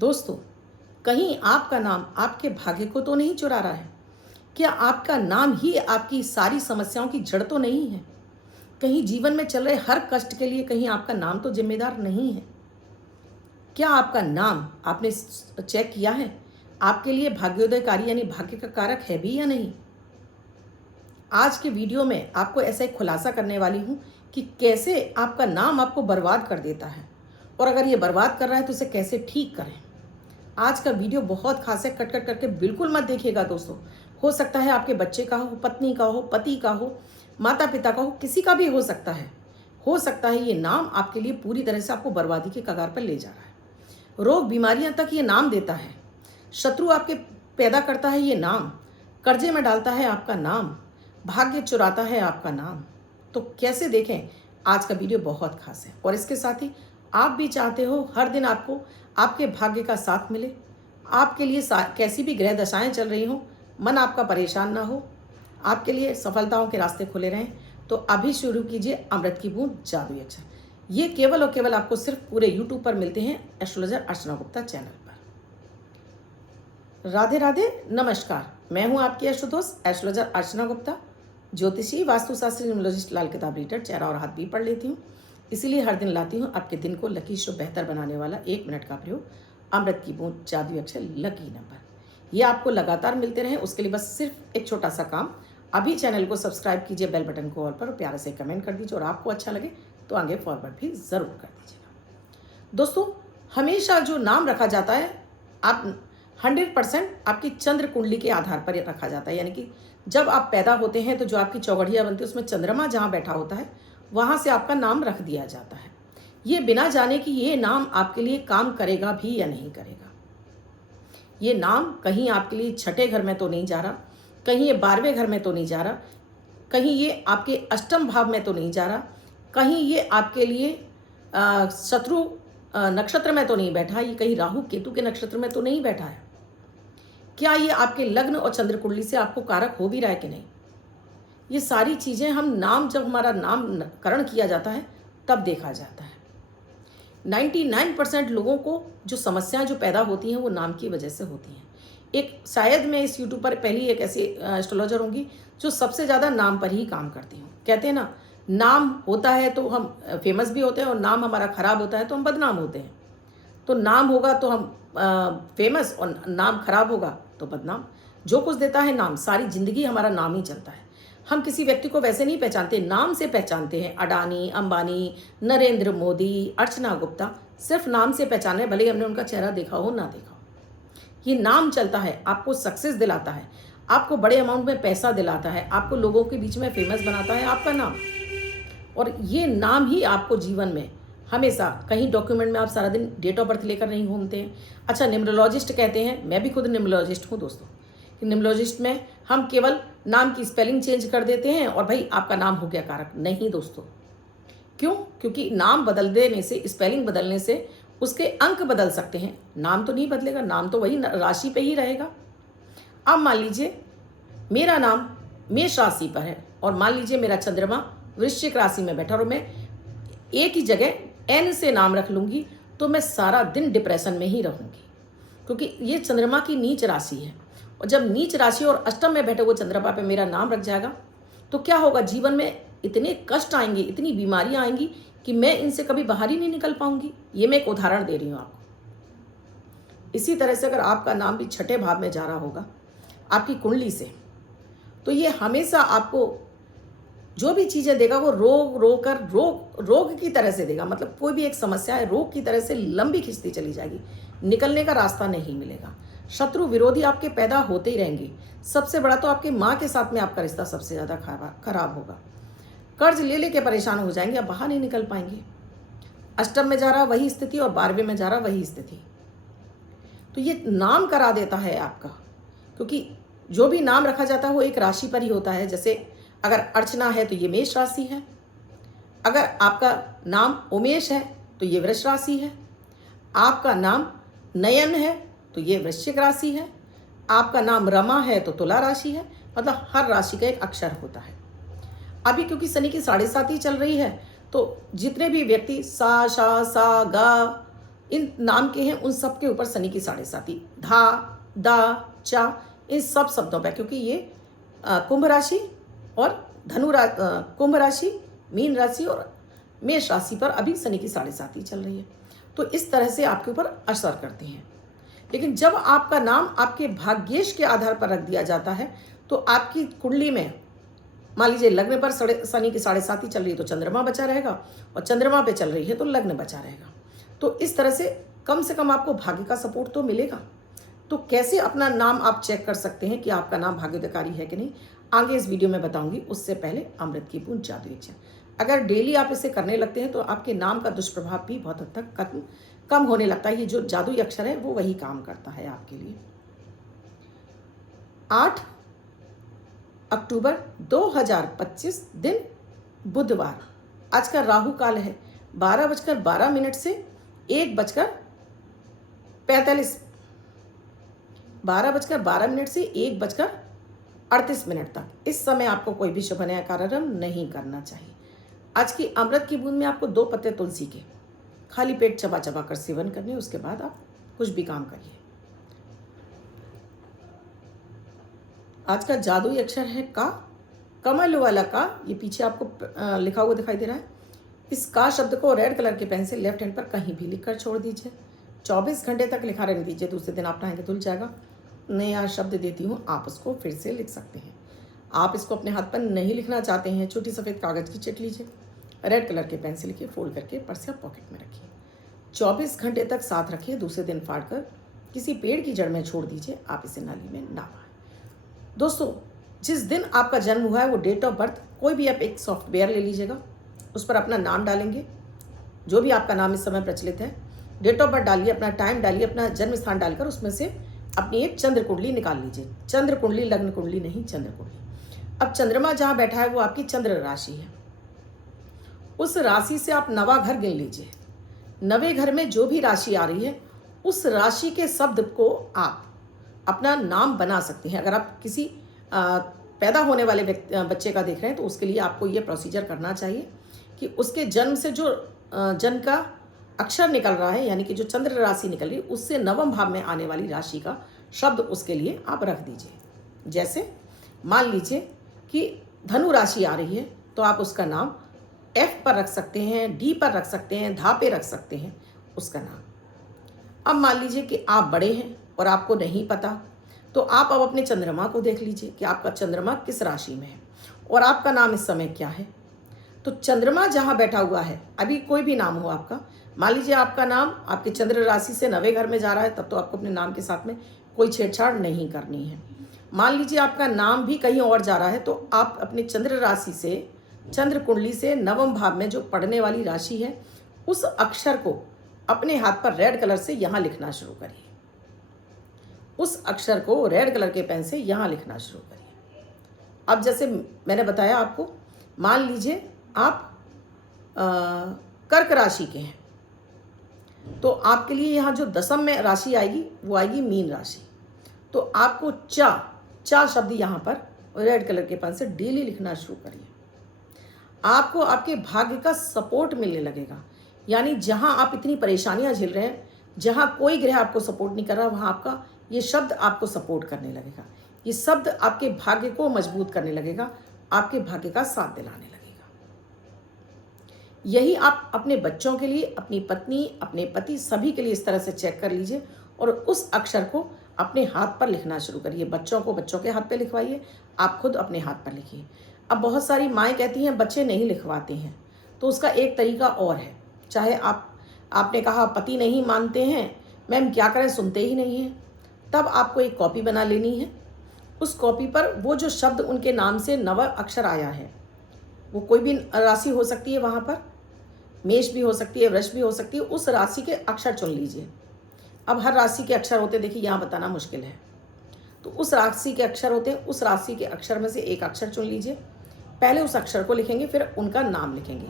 दोस्तों, कहीं आपका नाम आपके भाग्य को तो नहीं चुरा रहा है? क्या आपका नाम ही आपकी सारी समस्याओं की जड़ तो नहीं है? कहीं जीवन में चल रहे हर कष्ट के लिए कहीं आपका नाम तो जिम्मेदार नहीं है? क्या आपका नाम आपने चेक किया है? आपके लिए भाग्योदयकारी यानी भाग्य का कारक है भी या नहीं? आज के वीडियो में आपको ऐसा एक खुलासा करने वाली हूं कि कैसे आपका नाम आपको बर्बाद कर देता है, और अगर ये बर्बाद कर रहा है तो इसे कैसे ठीक करें। आज का वीडियो बहुत खास है, कट कट करके बिल्कुल मत देखिएगा दोस्तों। हो सकता है आपके बच्चे का हो, पत्नी का हो, पति का हो, माता पिता का हो, किसी का भी हो सकता है। हो सकता है ये नाम आपके लिए पूरी तरह से आपको बर्बादी के कगार पर ले जा रहा है। रोग बीमारियां तक ये नाम देता है। शत्रु आपके पैदा करता है ये नाम। कर्जे में डालता है आपका नाम। भाग्य चुराता है आपका नाम। तो कैसे देखें, आज का वीडियो बहुत खास है। और इसके साथ ही आप भी चाहते हो हर दिन आपको आपके भाग्य का साथ मिले, आपके लिए कैसी भी ग्रह दशाएं चल रही हों, मन आपका परेशान ना हो, आपके लिए सफलताओं के रास्ते खुले रहें, तो अभी शुरू कीजिए अमृत की बूंद जादुई अक्षर। ये केवल और केवल आपको सिर्फ पूरे यूट्यूब पर मिलते हैं, एस्ट्रोलॉजर अर्चना गुप्ता चैनल पर। राधे राधे, नमस्कार। मैं हूं आपकी एस्ट्रोदोस्त एस्ट्रोलॉजर अर्चना गुप्ता, ज्योतिषी, वास्तुशास्त्री, न्यूमरोलॉजिस्ट, लाल किताब रीडर, चेहरा और हाथ भी पढ़ लेती हूँ। इसीलिए हर दिन लाती हूँ आपके दिन को लकी शुभ बेहतर बनाने वाला 1 मिनट का प्रयोग, अमृत की बूंद जादुई अक्षर लकी नंबर। ये आपको लगातार मिलते रहे, उसके लिए बस सिर्फ एक छोटा सा काम। अभी चैनल को सब्सक्राइब कीजिए, बेल बटन को ऑल पर, और प्यारे से कमेंट कर दीजिए, और आपको अच्छा लगे तो आगे फॉरवर्ड भी ज़रूर कर दीजिएगा। दोस्तों, हमेशा जो नाम रखा जाता है आप 100% आपकी चंद्र कुंडली के आधार पर रखा जाता है। यानी कि जब आप पैदा होते हैं तो जो आपकी चौगड़िया बनती है उसमें चंद्रमा जहाँ बैठा होता है वहाँ से आपका नाम रख दिया जाता है, ये बिना जाने कि ये नाम आपके लिए काम करेगा भी या नहीं करेगा। ये नाम कहीं आपके लिए छठे घर में तो नहीं जा रहा, कहीं ये 12वें घर में तो नहीं जा रहा, कहीं ये आपके अष्टम भाव में तो नहीं जा रहा, कहीं ये आपके लिए शत्रु नक्षत्र में तो नहीं बैठा, ये कहीं राहु केतु के नक्षत्र में तो नहीं बैठा है। क्या ये आपके लग्न और चंद्र कुंडली से आपको कारक हो भी रहा है कि नहीं? ये सारी चीज़ें हम नाम, जब हमारा नामकरण किया जाता है तब देखा जाता है। 99% लोगों को जो समस्याएं जो पैदा होती हैं वो नाम की वजह से होती हैं। एक शायद मैं इस यूट्यूब पर पहली एक ऐसी एस्ट्रोलॉजर होंगी जो सबसे ज़्यादा नाम पर ही काम करती हूँ। कहते हैं ना, नाम होता है तो हम फेमस भी होते हैं, और नाम हमारा खराब होता है तो हम बदनाम होते हैं। तो नाम होगा तो हम फेमस, और नाम खराब होगा तो बदनाम। जो कुछ देता है नाम, सारी जिंदगी हमारा नाम ही चलता है। हम किसी व्यक्ति को वैसे नहीं पहचानते, नाम से पहचानते हैं। अडानी, अंबानी, नरेंद्र मोदी, अर्चना गुप्ता, सिर्फ नाम से पहचाने, भले ही हमने उनका चेहरा देखा हो ना देखा हो। ये नाम चलता है, आपको सक्सेस दिलाता है, आपको बड़े अमाउंट में पैसा दिलाता है, आपको लोगों के बीच में फेमस बनाता है आपका नाम। और ये नाम ही आपको जीवन में हमेशा, कहीं डॉक्यूमेंट में आप सारा दिन डेट ऑफ बर्थ लेकर नहीं घूमते हैं। अच्छा, न्यूमरोलॉजिस्ट कहते हैं, मैं भी खुद न्यूमरोलॉजिस्ट हूँ दोस्तों, कि न्यूमरोलॉजिस्ट में हम केवल नाम की स्पेलिंग चेंज कर देते हैं और भाई आपका नाम हो गया कारक। नहीं दोस्तों, क्यों? क्योंकि नाम बदल देने से, स्पेलिंग बदलने से उसके अंक बदल सकते हैं, नाम तो नहीं बदलेगा। नाम तो वही राशि पे ही रहेगा। अब मान लीजिए मेरा नाम मेष राशि पर है, और मान लीजिए मेरा चंद्रमा वृश्चिक राशि में बैठा, और मैं एक ही जगह एन से नाम रख लूँगी तो मैं सारा दिन डिप्रेशन में ही रहूँगी, क्योंकि ये चंद्रमा की नीच राशि है। और जब नीच राशि और अष्टम में बैठे हुए चंद्रमा पे मेरा नाम रख जाएगा तो क्या होगा, जीवन में इतने कष्ट आएंगे, इतनी बीमारियां आएंगी कि मैं इनसे कभी बाहर ही नहीं निकल पाऊंगी। ये मैं एक उदाहरण दे रही हूँ आपको। इसी तरह से अगर आपका नाम भी छठे भाव में जा रहा होगा आपकी कुंडली से, तो ये हमेशा आपको जो भी चीज़ें देगा वो रोग की तरह से देगा। मतलब कोई भी एक समस्या है, रोग की तरह से लंबी खिंचती चली जाएगी, निकलने का रास्ता नहीं मिलेगा। शत्रु विरोधी आपके पैदा होते ही रहेंगे। सबसे बड़ा तो आपके माँ के साथ में आपका रिश्ता सबसे ज़्यादा खराब होगा। कर्ज ले लेके परेशान हो जाएंगे, आप बाहर नहीं निकल पाएंगे। अष्टम में जा रहा वही स्थिति और 12वें में जा रहा वही स्थिति। तो ये नाम करा देता है आपका, क्योंकि जो भी नाम रखा जाता है वो एक राशि पर ही होता है। जैसे अगर अर्चना है तो ये मेष राशि है, अगर आपका नाम उमेश है तो ये वृष राशि है, आपका नाम नयन है तो ये वृश्चिक राशि है, आपका नाम रमा है तो तुला राशि है। मतलब हर राशि का एक अक्षर होता है। अभी क्योंकि शनि की 7.5 चल रही है, तो जितने भी व्यक्ति सा, शा, सा, गा, इन नाम के हैं उन सब के ऊपर शनि की 7.5 धा, दा, चा, इन सब शब्दों पर, क्योंकि ये कुंभ राशि और कुंभ राशि, मीन राशि और मेष राशि पर अभी शनि की 7.5 चल रही है। तो इस तरह से आपके ऊपर असर करते हैं। लेकिन जब आपका नाम आपके भाग्येश के आधार पर रख दिया जाता है तो आपकी कुंडली में मान लीजिए लग्न पर शनि की 7.5 चल रही है तो चंद्रमा बचा रहेगा, और चंद्रमा पे चल रही है तो लग्न बचा रहेगा। तो इस तरह से कम आपको भाग्य का सपोर्ट तो मिलेगा। तो कैसे अपना नाम आप चेक कर सकते हैं कि आपका नाम भाग्योदयकारी है कि नहीं, आगे इस वीडियो में बताऊंगी। उससे पहले अमृत की बूंद जादुई अक्षर, अगर डेली आप इसे करने लगते हैं तो आपके नाम का दुष्प्रभाव भी बहुत हद तक कम होने लगता है। ये जो जादुई अक्षर है वो वही काम करता है आपके लिए। 8 अक्टूबर 2025 दिन बुधवार, आज का राहु काल है 12:12 से 1:45, 12:12 से 1:38 तक। इस समय आपको कोई भी शुभ नया कार्यक्रम नहीं करना चाहिए। आज की अमृत की बूंद में आपको 2 पत्ते तुलसी के खाली पेट चबा चबा कर सेवन करने, उसके बाद आप कुछ भी काम करिए। आज का जादुई अक्षर है का, कमल वाला का। ये पीछे आपको लिखा हुआ दिखाई दे रहा है। इस का शब्द को रेड कलर के पेन से लेफ्ट हैंड पर कहीं भी लिखकर छोड़ दीजिए। 24 घंटे तक लिखा रहने दीजिए, दूसरे दिन आप नहाएंगे धुल जाएगा। नया शब्द देती हूँ, आप उसको फिर से लिख सकते हैं। आप इसको अपने हाथ पर नहीं लिखना चाहते हैं, छोटी सफ़ेद कागज़ की चिट लीजिए, रेड कलर के पेन से लिखिए, फोल्ड करके पर्स या पॉकेट में रखिए। 24 घंटे तक साथ रखिए, दूसरे दिन फाड़ कर किसी पेड़ की जड़ में छोड़ दीजिए। आप इसे नाली में ना बहाएं। दोस्तों, जिस दिन आपका जन्म हुआ है वो डेट ऑफ बर्थ, कोई भी आप एक सॉफ्टवेयर ले लीजिएगा, उस पर अपना नाम डालेंगे, जो भी आपका नाम इस समय प्रचलित है, डेट ऑफ बर्थ डालिए, अपना टाइम डालिए, अपना जन्म स्थान डालकर उसमें से अपनी एक चंद्र कुंडली निकाल लीजिए। चंद्र कुंडली, लग्न कुंडली नहीं, चंद्र कुंडली। अब चंद्रमा जहाँ बैठा है वो आपकी चंद्र राशि है। उस राशि से आप नवा घर गिन लीजिए। नवे घर में जो भी राशि आ रही है उस राशि के शब्द को आप अपना नाम बना सकते हैं। अगर आप किसी पैदा होने वाले बच्चे का देख रहे हैं तो उसके लिए आपको ये प्रोसीजर करना चाहिए कि उसके जन्म से जो जन्म का अक्षर निकल रहा है, यानी कि जो चंद्र राशि निकल रही है, उससे नवम भाव में आने वाली राशि का शब्द उसके लिए आप रख दीजिए। जैसे मान लीजिए कि धनु राशि आ रही है तो आप उसका नाम F पर रख सकते हैं, D पर रख सकते हैं, धा पे रख सकते हैं उसका नाम। अब मान लीजिए कि आप बड़े हैं और आपको नहीं पता, तो आप अब अपने चंद्रमा को देख लीजिए कि आपका चंद्रमा किस राशि में है और आपका नाम इस समय क्या है। तो चंद्रमा जहाँ बैठा हुआ है, अभी कोई भी नाम हो आपका, मान लीजिए आपका नाम आपके चंद्र राशि से नवे घर में जा रहा है, तब तो आपको अपने नाम के साथ में कोई छेड़छाड़ नहीं करनी है। मान लीजिए आपका नाम भी कहीं और जा रहा है तो आप अपने चंद्र राशि से, चंद्र कुंडली से नवम भाव में जो पढ़ने वाली राशि है उस अक्षर को अपने हाथ पर रेड कलर से यहाँ लिखना शुरू करिए। उस अक्षर को रेड कलर के पेन से यहाँ लिखना शुरू करिए। अब जैसे मैंने बताया आपको, मान लीजिए आप कर्क राशि के हैं तो आपके लिए यहाँ जो दशम में राशि आएगी वो आएगी मीन राशि। तो आपको चा शब्द यहाँ पर रेड कलर के पेन से डेली लिखना शुरू करिए। आपको आपके भाग्य का सपोर्ट मिलने लगेगा। यानी जहाँ आप इतनी परेशानियाँ झेल रहे हैं, जहाँ कोई ग्रह आपको सपोर्ट नहीं कर रहा, वहाँ आपका ये शब्द आपको सपोर्ट करने लगेगा। ये शब्द आपके भाग्य को मजबूत करने लगेगा, आपके भाग्य का साथ दिलाने लगेगा। यही आप अपने बच्चों के लिए, अपनी पत्नी, अपने पति, सभी के लिए इस तरह से चेक कर लीजिए और उस अक्षर को अपने हाथ पर लिखना शुरू करिए। बच्चों को बच्चों के हाथ पे लिखवाइए, आप खुद अपने हाथ पर लिखिए। अब बहुत सारी माएँ कहती हैं बच्चे नहीं लिखवाते हैं, तो उसका एक तरीका और है। चाहे आपने कहा पति नहीं मानते हैं, मैम क्या करें, सुनते ही नहीं हैं, तब आपको एक कॉपी बना लेनी है। उस कॉपी पर वो जो शब्द उनके नाम से नवा अक्षर आया है, वो कोई भी राशि हो सकती है, वहाँ पर मेष भी हो सकती है, वृष भी हो सकती है, उस राशि के अक्षर चुन लीजिए। अब हर राशि के अक्षर होते, देखिए यहाँ बताना मुश्किल है, तो उस राशि के अक्षर होते हैं, उस राशि के अक्षर में से एक अक्षर चुन लीजिए। पहले उस अक्षर को लिखेंगे, फिर उनका नाम लिखेंगे।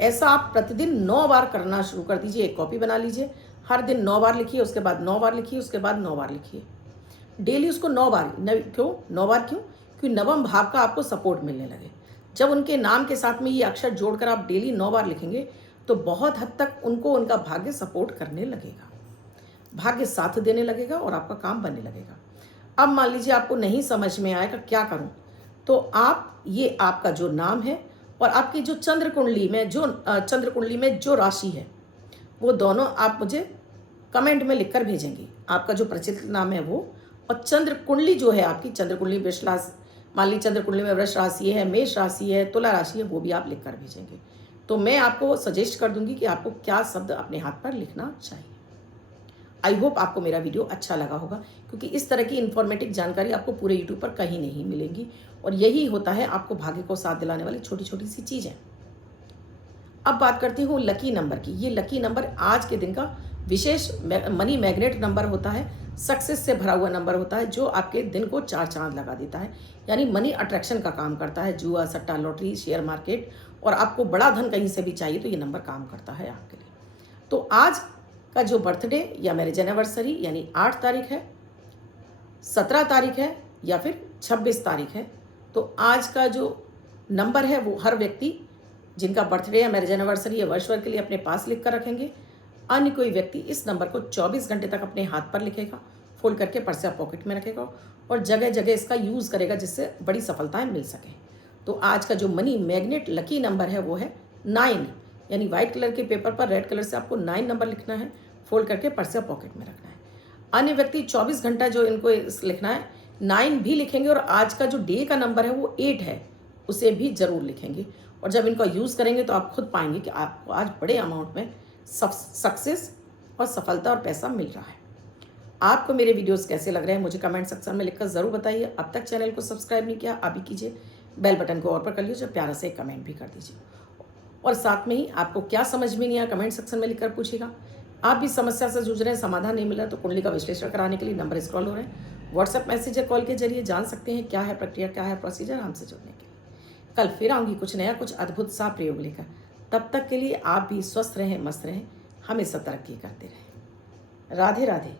ऐसा आप प्रतिदिन 9 बार करना शुरू कर दीजिए। एक कॉपी बना लीजिए, हर दिन 9 बार लिखिए, उसके बाद 9 बार लिखिए, उसके बाद 9 बार लिखिए। डेली उसको 9 बार, क्यों 9 बार, क्योंकि नवम भाव का आपको सपोर्ट मिलने लगे। जब उनके नाम के साथ में ये अक्षर जोड़कर आप डेली 9 बार लिखेंगे तो बहुत हद तक उनको उनका भाग्य सपोर्ट करने लगेगा, भाग्य साथ देने लगेगा और आपका काम बनने लगेगा। अब मान लीजिए आपको नहीं समझ में आएगा क्या करूं, तो आप ये आपका जो नाम है और आपकी जो चंद्र कुंडली में जो राशि है वो दोनों आप मुझे कमेंट में लिखकर भेजेंगे। आपका जो प्रचलित नाम है वो, और चंद्र कुंडली जो है आपकी, चंद्र कुंडली वृष राशि, मान लीजिए चंद्र कुंडली में वृष राशि है, मेष राशि है, तुला राशि है, वो भी आप लिख कर भेजेंगे। तो मैं आपको सजेस्ट कर दूंगी कि आपको क्या शब्द अपने हाथ पर लिखना चाहिए। आई होप आपको मेरा वीडियो अच्छा लगा होगा, क्योंकि इस तरह की इन्फॉर्मेटिव जानकारी आपको पूरे यूट्यूब पर कहीं नहीं मिलेगी, और यही होता है आपको भाग्य को साथ दिलाने वाली छोटी छोटी सी चीज़ें। अब बात करती हूँ लकी नंबर की। ये लकी नंबर आज के दिन का विशेष मनी मैग्नेट नंबर होता है, सक्सेस से भरा हुआ नंबर होता है, जो आपके दिन को 4 चांद लगा देता है, यानी मनी अट्रैक्शन का काम करता है। जुआ, सट्टा, लॉटरी, शेयर मार्केट, और आपको बड़ा धन कहीं से भी चाहिए तो ये नंबर काम करता है आपके लिए। तो आज का जो बर्थडे या मैरिज एनिवर्सरी यानी 8 तारीख है, 17 तारीख है या फिर 26 तारीख है, तो आज का जो नंबर है वो हर व्यक्ति जिनका बर्थडे या मैरिज एनिवर्सरी या वर्ष भर के लिए अपने पास लिख कर रखेंगे। अन्य कोई व्यक्ति इस नंबर को 24 घंटे तक अपने हाथ पर लिखेगा, फोल्ड करके पर्स या पॉकेट में रखेगा और जगह जगह इसका यूज़ करेगा, जिससे बड़ी सफलताएं मिल सकें। तो आज का जो मनी मैग्नेट लकी नंबर है वो है 9, यानी व्हाइट कलर के पेपर पर रेड कलर से आपको 9 नंबर लिखना है, फोल्ड करके पर्स या पॉकेट में रखना है। अन्य व्यक्ति 24 घंटा जो इनको लिखना है 9 भी लिखेंगे, और आज का जो डे का नंबर है वो 8 है, उसे भी जरूर लिखेंगे। और जब इनका यूज़ करेंगे तो आप खुद पाएंगे कि आपको आज बड़े अमाउंट में सक्सेस और सफलता और पैसा मिल रहा है। आपको मेरे वीडियोस कैसे लग रहे हैं मुझे कमेंट सेक्शन में लिखकर ज़रूर बताइए। अब तक चैनल को सब्सक्राइब नहीं किया, अभी कीजिए, बेल बटन को और पर कर लीजिए, प्यारा से एक कमेंट भी कर दीजिए। और साथ में ही आपको क्या समझ में नहीं आया कमेंट सेक्शन में लिखकर पूछिएगा। आप भी समस्या से जूझ रहे हैं, समाधान नहीं मिला, तो कुंडली का विश्लेषण कराने के लिए नंबर स्क्रॉल हो रहे हैं, व्हाट्सएप मैसेज या कॉल के जरिए जान सकते हैं क्या है प्रक्रिया, क्या है प्रोसीजर हमसे जुड़ने के लिए। कल फिर आऊँगी कुछ नया, कुछ अद्भुत सा प्रयोग लेकर। तब तक के लिए आप भी स्वस्थ रहें, मस्त रहें, हमेशा तरक्की करते रहें। राधे राधे।